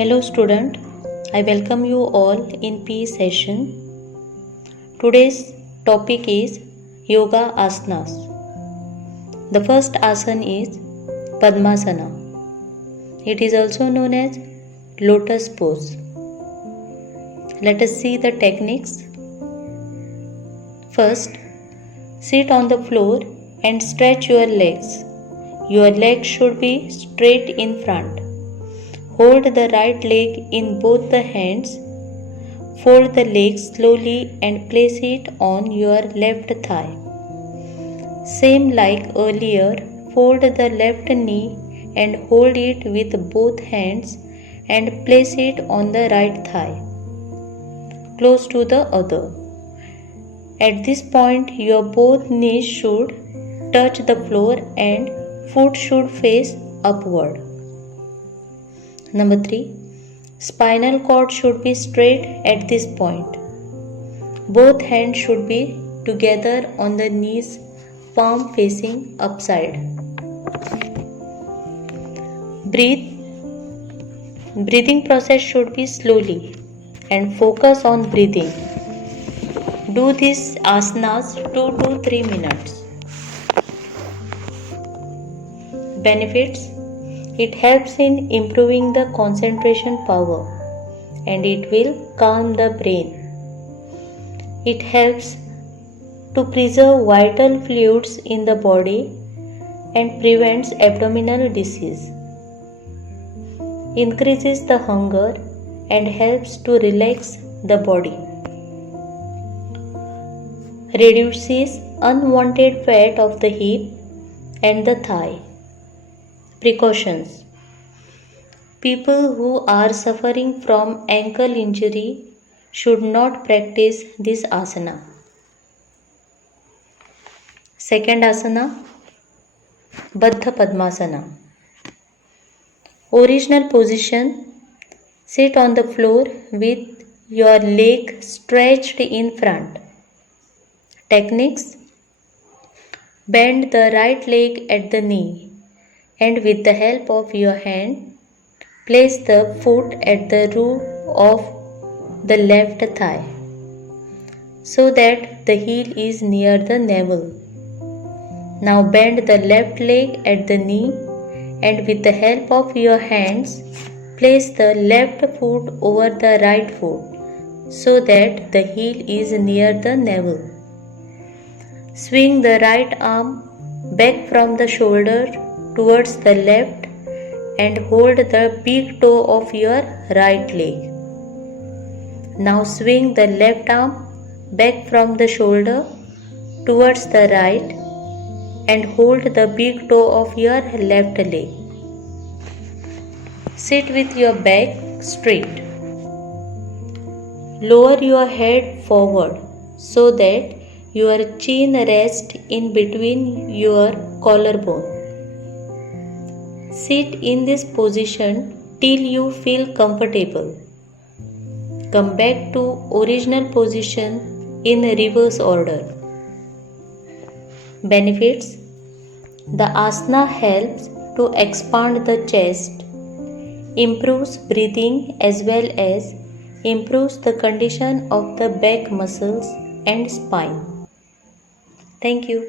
Hello student, I welcome you all in P session. Today's topic is Yoga Asanas. The first asana is Padmasana. It is also known as Lotus Pose. Let us see the techniques. First, sit on the floor and stretch your legs. Your legs should be straight in front. Hold the right leg in both the hands. Fold the leg slowly and place it on your left thigh. Same like earlier, fold the left knee and hold it with both hands and place it on the right thigh, close to the other. At this point, your both knees should touch the floor and foot should face upward. Number 3. Spinal cord should be straight at this point. Both hands should be together on the knees, palm facing upside. Breathing process should be slowly and focus on breathing. Do these asanas 2 to 3 minutes. Benefits: it helps in improving the concentration power and it will calm the brain. It helps to preserve vital fluids in the body and prevents abdominal disease. Increases the hunger and helps to relax the body. Reduces unwanted fat of the hip and the thigh. Precautions: people who are suffering from ankle injury should not practice this asana. Second asana, Baddha Padmasana. Original position: sit on the floor with your leg stretched in front. Techniques: bend the right leg at the knee and with the help of your hand, place the foot at the root of the left thigh so that the heel is near the navel. Now bend the left leg at the knee and with the help of your hands, place the left foot over the right foot so that the heel is near the navel. Swing the right arm back from the shoulder towards the left and hold the big toe of your right leg. Now swing the left arm back from the shoulder towards the right and hold the big toe of your left leg. Sit with your back straight. Lower your head forward so that your chin rests in between your collarbone. Sit in this position till you feel comfortable. Come back to original position in reverse order. Benefits: the asana helps to expand the chest, improves breathing as well as improves the condition of the back muscles and spine. Thank you.